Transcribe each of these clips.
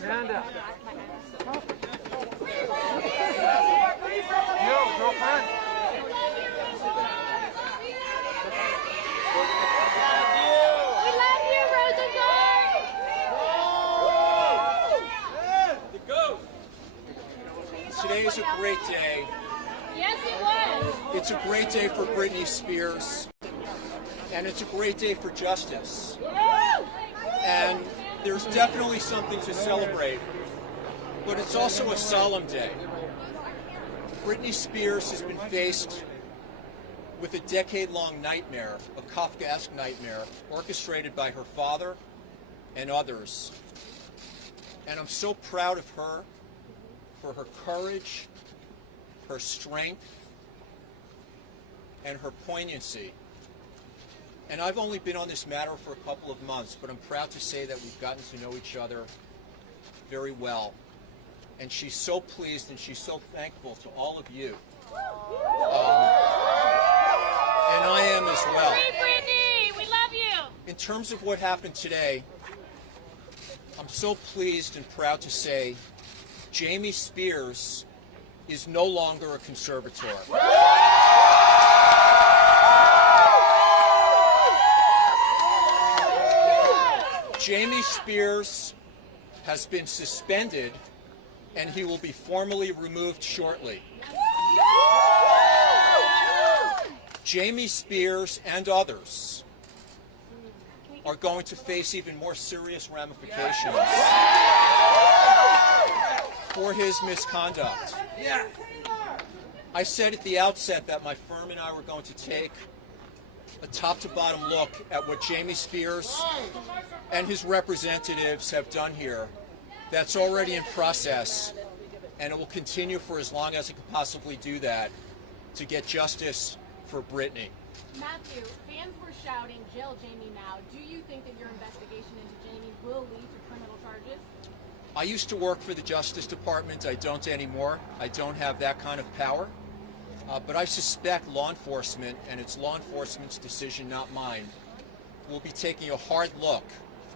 Hand out. Yo, girlfriend. We love you, Rosengart. Today is a great day. Yes, it was. It's a great day for Britney Spears, and it's a great day for justice. And there's definitely something to celebrate, but it's also a solemn day. Britney Spears has been faced with a decade-long nightmare, a Kafkaesque nightmare, orchestrated by her father and others. And I'm so proud of her for her courage, her strength, and her poignancy. And I've only been on this matter for a couple of months, but I'm proud to say that we've gotten to know each other very well. And she's so pleased and she's so thankful to all of you. And I am as well. Free Britney, we love you. In terms of what happened today, I'm so pleased and proud to say Jamie Spears is no longer a conservator. Jamie Spears has been suspended and he will be formally removed shortly. Jamie Spears and others are going to face even more serious ramifications for his misconduct. I said at the outset that my firm and I were going to take a top-to-bottom look at what Jamie Spears and his representatives have done here. That's already in process, and it will continue for as long as it can possibly do that to get justice for Britney. Matthew, fans were shouting, "Jail Jamie now." Do you think that your investigation into Jamie will lead to criminal charges? I used to work for the Justice Department. I don't anymore. I don't have that kind of power. But I suspect law enforcement, and it's law enforcement's decision, not mine, will be taking a hard look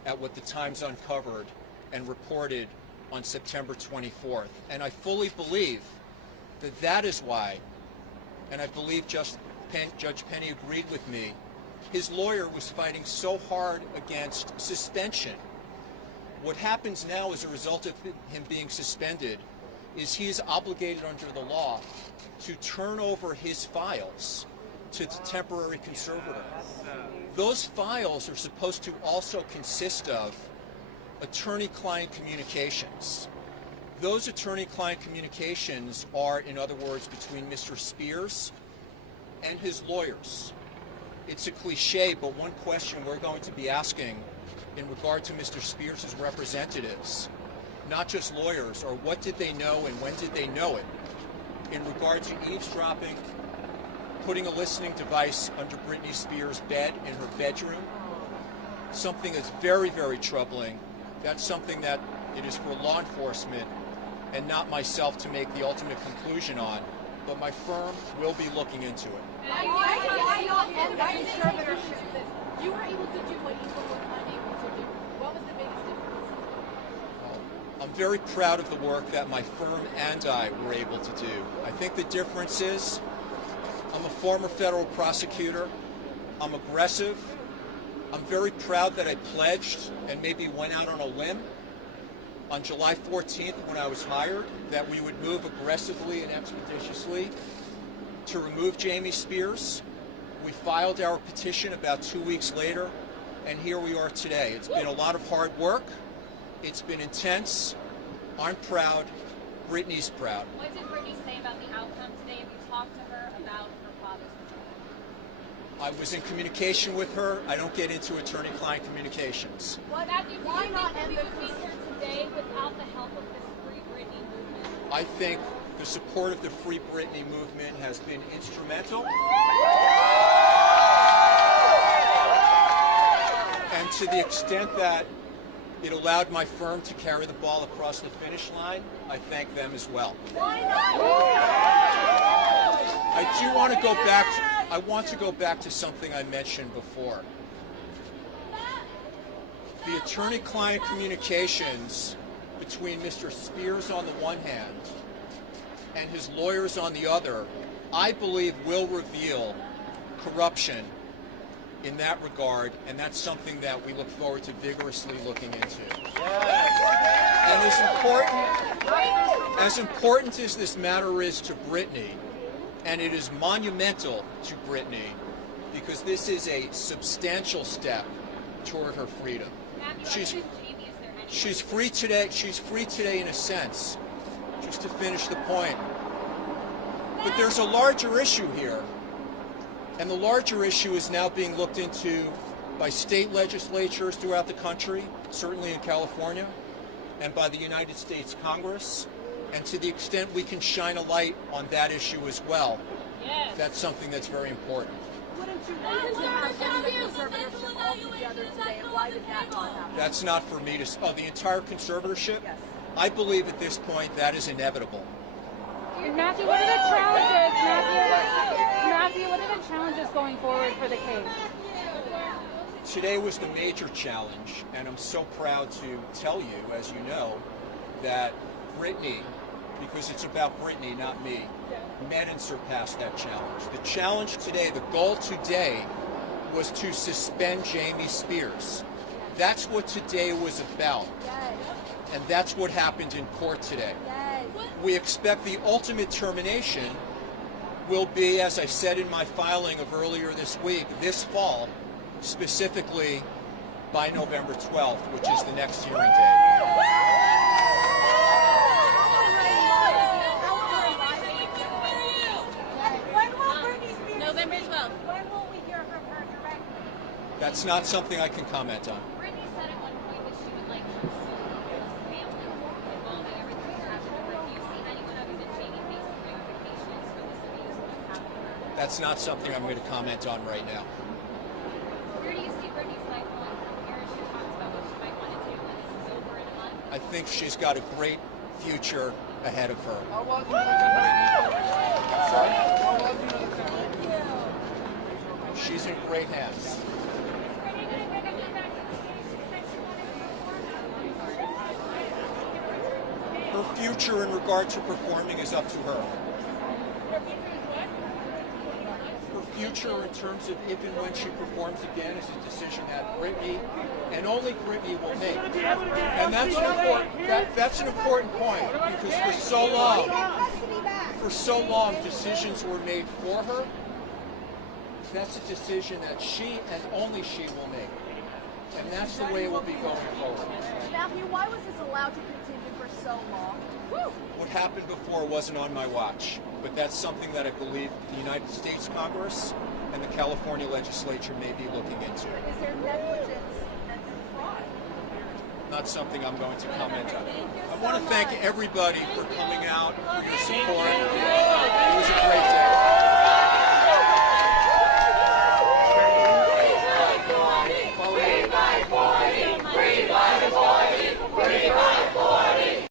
at what the Times uncovered and reported on September 24th. And I fully believe that that is why, and I believe Judge Penny agreed with me, his lawyer was fighting so hard against suspension. What happens now as a result of him being suspended is he's obligated under the law to turn over his files to the temporary conservator. Those files are supposed to also consist of attorney-client communications. Those attorney-client communications are, in other words, between Mr. Spears and his lawyers. It's a cliche, but one question we're going to be asking in regard to Mr. Spears' representatives, not just lawyers, or what did they know and when did they know it, in regard to eavesdropping, putting a listening device under Britney Spears' bed in her bedroom, something that's very, very troubling. That's something that it is for law enforcement and not myself to make the ultimate conclusion on, but my firm will be looking into it. You were able to do what Eagle was unable to do. What was the biggest difference? I'm very proud of the work that my firm and I were able to do. I think the difference is I'm a former federal prosecutor. I'm aggressive. I'm very proud that I pledged and maybe went out on a limb on July 14th when I was hired that we would move aggressively and expeditiously to remove Jamie Spears. We filed our petition about 2 weeks later, and here we are today. It's been a lot of hard work. It's been intense. I'm proud. Britney's proud. What did Britney say about the outcome today? Have you talked to her about her father's death? I was in communication with her. I don't get into attorney-client communications. Matthew, why not end the case here today without the help of this Free Britney movement? I think the support of the Free Britney movement has been instrumental. And to the extent that it allowed my firm to carry the ball across the finish line, I thank them as well. I do want to go back I want to go back to something I mentioned before. The attorney-client communications between Mr. Spears on the one hand and his lawyers on the other, I believe will reveal corruption in that regard, and that's something that we look forward to vigorously looking into. And as important as this matter is to Britney, and it is monumental to Britney, because this is a substantial step toward her freedom. She's free today. She's free today in a sense, just to finish the point. But there's a larger issue here, and the larger issue is now being looked into by state legislatures throughout the country, certainly in California, and by the United States Congress. And to the extent we can shine a light on that issue as well, that's something that's very important. Wouldn't you like to have the conservatorship all together today, and why did that not happen? That's not for me to... Oh, the entire conservatorship? Yes. I believe at this point that is inevitable. Matthew, what are the challenges? Matthew, what are the challenges going forward for the case? Today was the major challenge, and I'm so proud to tell you, as you know, that Britney, because it's about Britney, not me, met and surpassed that challenge. The challenge today, the goal today, was to suspend Jamie Spears. That's what today was about. And that's what happened in court today. We expect the ultimate termination will be, as I said in my filing of earlier this week, this fall, specifically by November 12th, which is the next hearing date. November 12th. When will we hear from her directly? That's not something I can comment on. Britney said at one point that she would like to sue the family involved in everything that's happened to her. Do you see anyone other than Jamie facing ramifications for this abuse and what's happened to her? That's not something I'm going to comment on right now. Where do you see Britney's life going from here? She talks about what she might want to do when this is over in a month. I think she's got a great future ahead of her. Sorry? She's in great hands. Her future in regard to performing is up to her. Her future in terms of if and when she performs again is a decision that Britney, and only Britney, will make. And that's an important point, because for so long decisions were made for her. That's a decision that she and only she will make. And that's the way it will be going forward. Matthew, why was this allowed to continue for so long? What happened before wasn't on my watch, but that's something that I believe the United States Congress and the California legislature may be looking into. Is there negligence and fraud? Not something I'm going to comment on. I want to thank everybody for coming out, for your support. It was a great day.